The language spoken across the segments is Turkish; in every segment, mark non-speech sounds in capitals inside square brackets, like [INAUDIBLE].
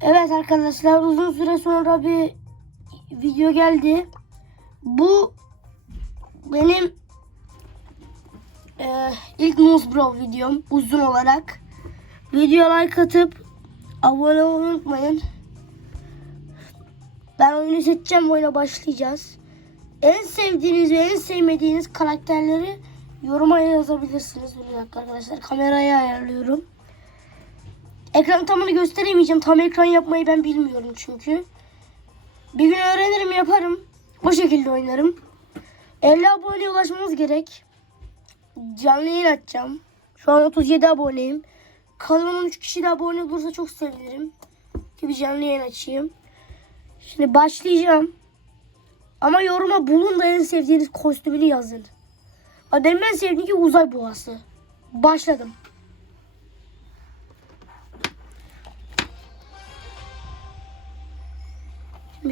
Evet arkadaşlar uzun süre sonra bir video geldi. Bu benim e, ilk Moose Bro videom uzun olarak. Video like atıp abone olmayı unutmayın. Ben oyunu seçeceğim oyuna başlayacağız. En sevdiğiniz ve en sevmediğiniz karakterleri yoruma yazabilirsiniz. Bir dakika arkadaşlar kamerayı ayarlıyorum. Ekran tamını gösteremeyeceğim. Tam ekran yapmayı ben bilmiyorum çünkü. Bir gün öğrenirim yaparım. O şekilde oynarım. 50 aboneye ulaşmamız gerek. Canlı yayın açacağım. Şu an 37 aboneyim. Kalan 13 kişi de abone olursa çok sevinirim. Ki bir canlı yayın açayım. Şimdi başlayacağım. Ama yoruma bulun da en sevdiğiniz kostümünü yazın. Benim en sevdiğim ki uzay boğası. Başladım.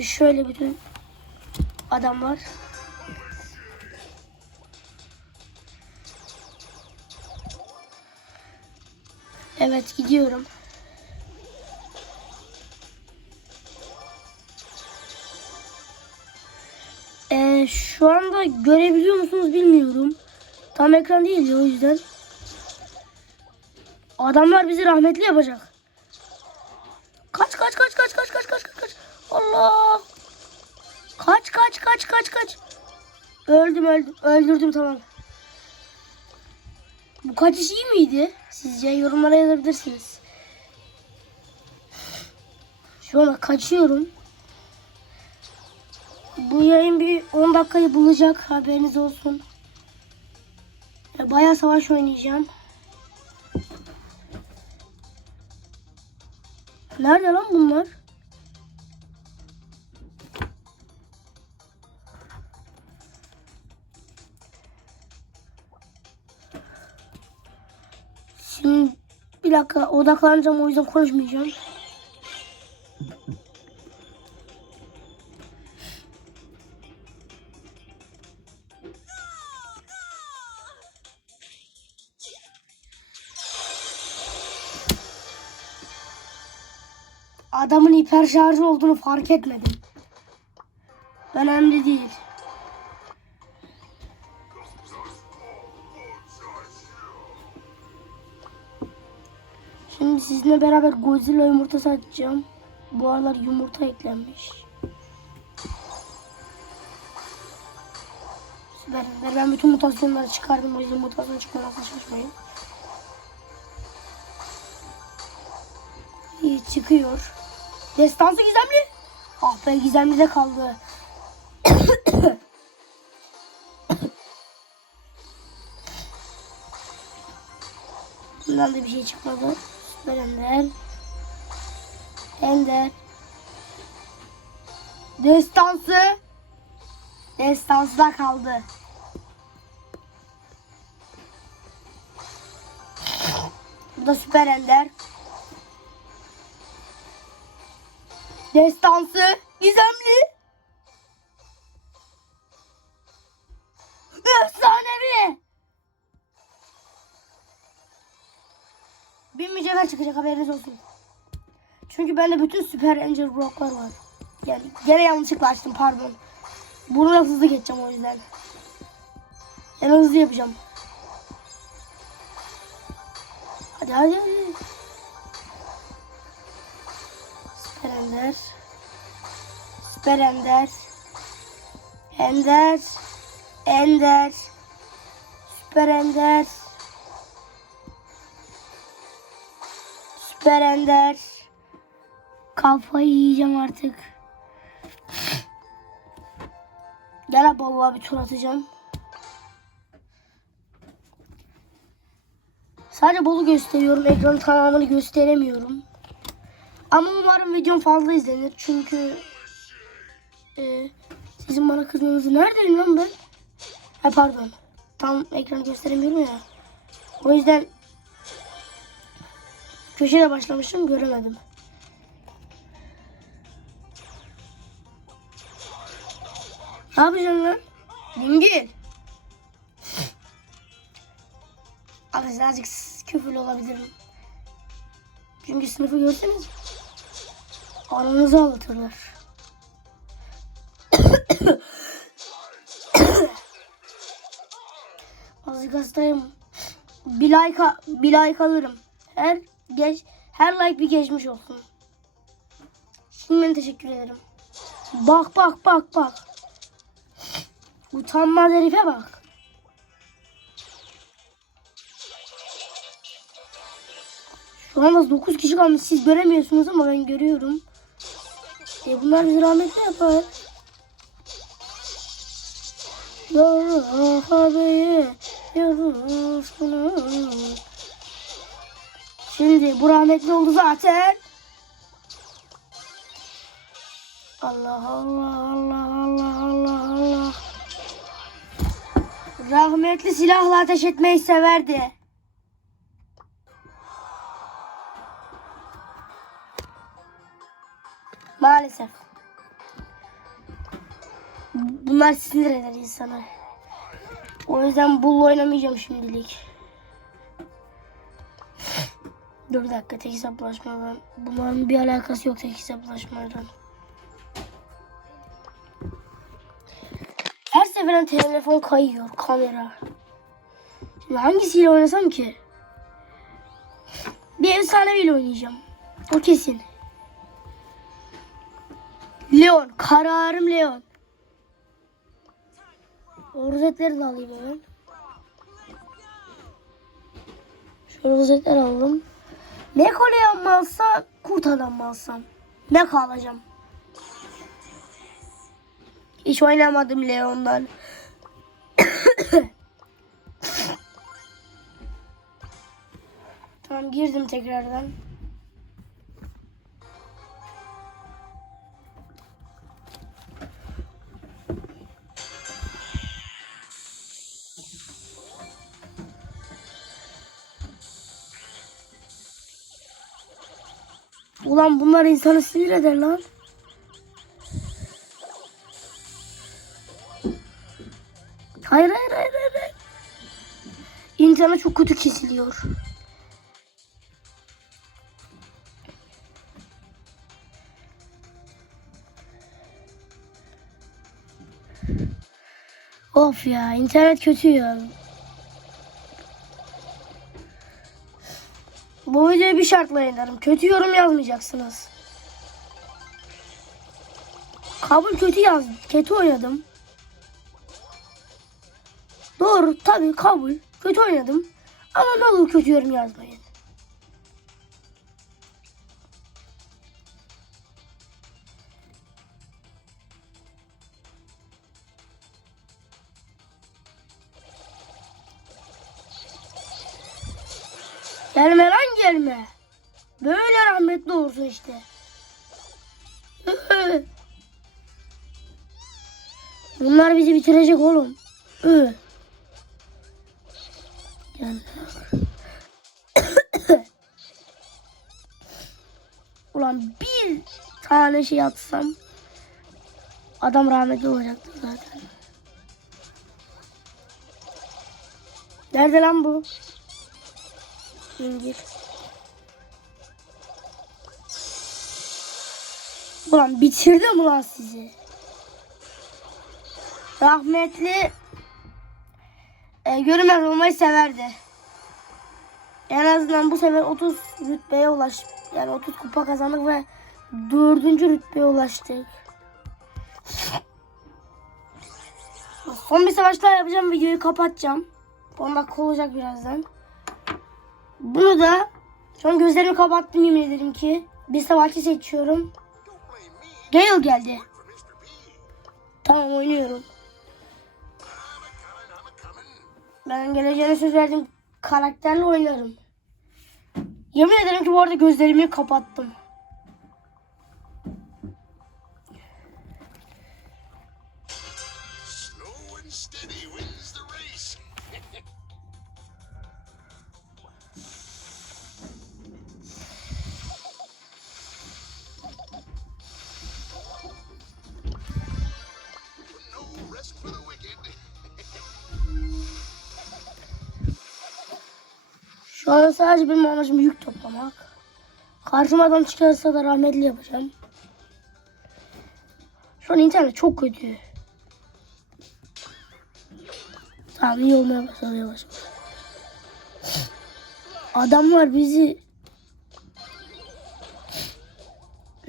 Şöyle bütün adamlar. Evet gidiyorum. Ee, şu anda görebiliyor musunuz bilmiyorum. Tam ekran değil o yüzden. Adamlar bizi rahmetli yapacak. Kaç kaç kaç kaç kaç. Öldüm öldüm. Öldürdüm tamam. Bu kaçış iyi miydi? Sizce yorumlara yazabilirsiniz. Şu anda kaçıyorum. Bu yayın bir 10 dakikayı bulacak. Haberiniz olsun. Ya Bayağı savaş oynayacağım. Nerede lan bunlar? Dakika odaklanacağım o yüzden konuşmayacağım. Adamın hiper şarjı olduğunu fark etmedim. Önemli değil. Sizinle beraber Godzilla yumurtası açacağım. Bu aralar yumurta eklenmiş. Süper. Ben bütün mutasyonları çıkardım. O yüzden mutasyon çıkmadan şaşmayın. İyi çıkıyor. Destansı gizemli. Ah be gizemli de kaldı. [COUGHS] Bundan da bir şey çıkmadı. Ender. Ender. Destansı. Destansı da kaldı. Bu da Süper Ender. Destansı. Gizemli. Haberiniz olsun. Çünkü bende bütün süper angel blocklar var. Yani gene yanlışlıkla açtım pardon. Bunu da hızlı geçeceğim o yüzden. Yani hızlı yapacağım. Hadi hadi hadi. Süper ender. Süper ender. Ender. Ender. Süper ender. Süper Ender. Kafayı yiyeceğim artık. Gel baba bir tur atacağım. Sadece bolu gösteriyorum. Ekranın tamamını gösteremiyorum. Ama umarım videom fazla izlenir. Çünkü e, sizin bana kızmanızı neredeyim lan ben? Ha pardon. Tam ekranı gösteremiyorum ya. O yüzden Köşede başlamışım göremedim. Ne yapacaksın lan? Dingil. Arkadaşlar azıcık küfürlü olabilirim. Çünkü sınıfı görseniz. Aranızı ağlatırlar. [COUGHS] Azıcık hastayım. Bir like, bir like alırım. Her geç, her like bir geçmiş olsun. Şimdiden teşekkür ederim. Bak bak bak bak. Utanmaz herife bak. Şu anda 9 kişi kalmış. Siz göremiyorsunuz ama ben görüyorum. E bunlar bizi rahmetli yapar. Ya abi, yarısını. Şimdi bu rahmetli oldu zaten. Allah Allah Allah Allah Allah Allah. Rahmetli silahla ateş etmeyi severdi. Maalesef. Bunlar sinir eder insanı. O yüzden bull oynamayacağım şimdilik. Dur bir dakika tek hesaplaşmadan. Bunların bir alakası yok tek hesaplaşmadan. Her seferinde telefon kayıyor kamera. Şimdi hangisiyle oynasam ki? Bir efsaneviyle oynayacağım. O kesin. Leon. Kararım Leon. O rozetleri de alayım hemen. Şu rozetleri aldım. Meko Leon mu alsam, kurt adam mı alsam? Meko alacağım. Hiç oynamadım Leon'dan. [COUGHS] tamam girdim tekrardan. Ulan bunlar insanı sinir eder lan. Hayır hayır hayır hayır. İnsana çok kötü kesiliyor. Of ya internet kötü ya. Bu videoyu bir şartla yayınlarım. Kötü yorum yazmayacaksınız. Kabul kötü yaz. Kötü oynadım. Doğru tabii kabul. Kötü oynadım. Ama ne olur kötü yorum yazmayın. Gelme lan gelme. Böyle rahmetli olursun işte. [LAUGHS] Bunlar bizi bitirecek oğlum. [LAUGHS] Ulan bir tane şey atsam adam rahmetli olacaktı zaten. Nerede lan bu? İncir. Ulan bitirdim ulan sizi. Rahmetli e, görünmez olmayı severdi. En azından bu sefer 30 rütbeye ulaş yani 30 kupa kazandık ve 4. rütbeye ulaştık. Son bir savaşlar yapacağım videoyu kapatacağım. 10 dakika olacak birazdan. Bunu da şu an gözlerimi kapattım yemin ederim ki. Bir savaşçı seçiyorum. Gale geldi. Tamam oynuyorum. Ben geleceğine söz verdim. Karakterle oynarım. Yemin ederim ki bu arada gözlerimi kapattım. An sadece benim amacım yük toplamak. Karşıma adam çıkarsa da rahmetli yapacağım. Şu an internet çok kötü. Tamam iyi olmaya başladı yavaş. Adamlar bizi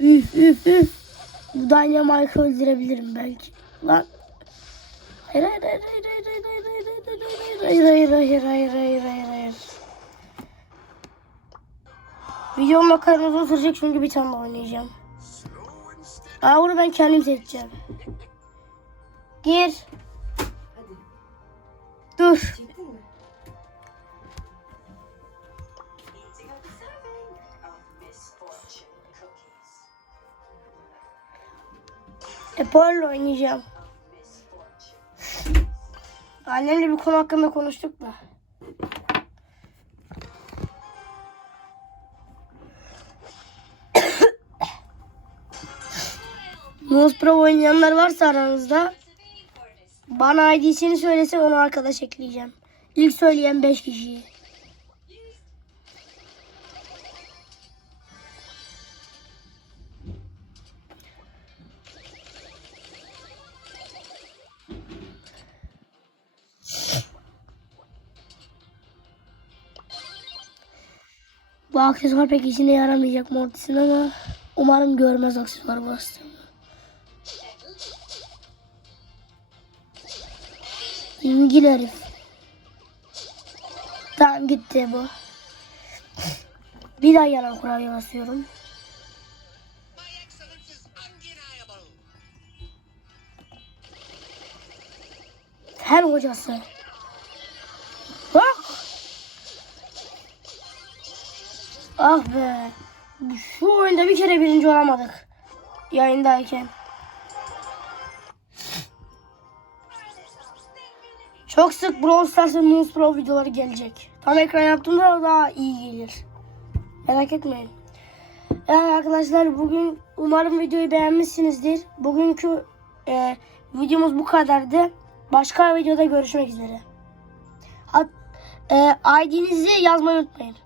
Üf üf üf. Bu Dynamite'ı öldürebilirim belki. Lan. Hayır hayır hayır hayır hayır hayır hayır hayır hayır hayır hayır hayır hayır hayır hayır Videom o kadar uzun sürecek çünkü bir tane oynayacağım. Aa bunu ben kendim seçeceğim. Gir. Hadi Dur. cookies. Apollo oynayacağım. Annemle bir konu hakkında konuştuk da. Mouse Pro oynayanlar varsa aranızda bana ID'sini söylese onu arkadaş ekleyeceğim. İlk söyleyen 5 kişiyi. Bu aksesuar pek işine yaramayacak Mortis'in ama umarım görmez aksesuar bastığımı. İngil herif. Tamam gitti bu. Bir daha yalan kurabiye basıyorum. Her hocası. Bak. Ah be. Şu oyunda bir kere birinci olamadık. Yayındayken. Çok sık Brawl Stars ve Pro videoları gelecek. Tam ekran yaptığımda daha iyi gelir. Merak etmeyin. Yani arkadaşlar bugün umarım videoyu beğenmişsinizdir. Bugünkü e, videomuz bu kadardı. Başka videoda görüşmek üzere. Hat, e, ID'nizi yazmayı unutmayın.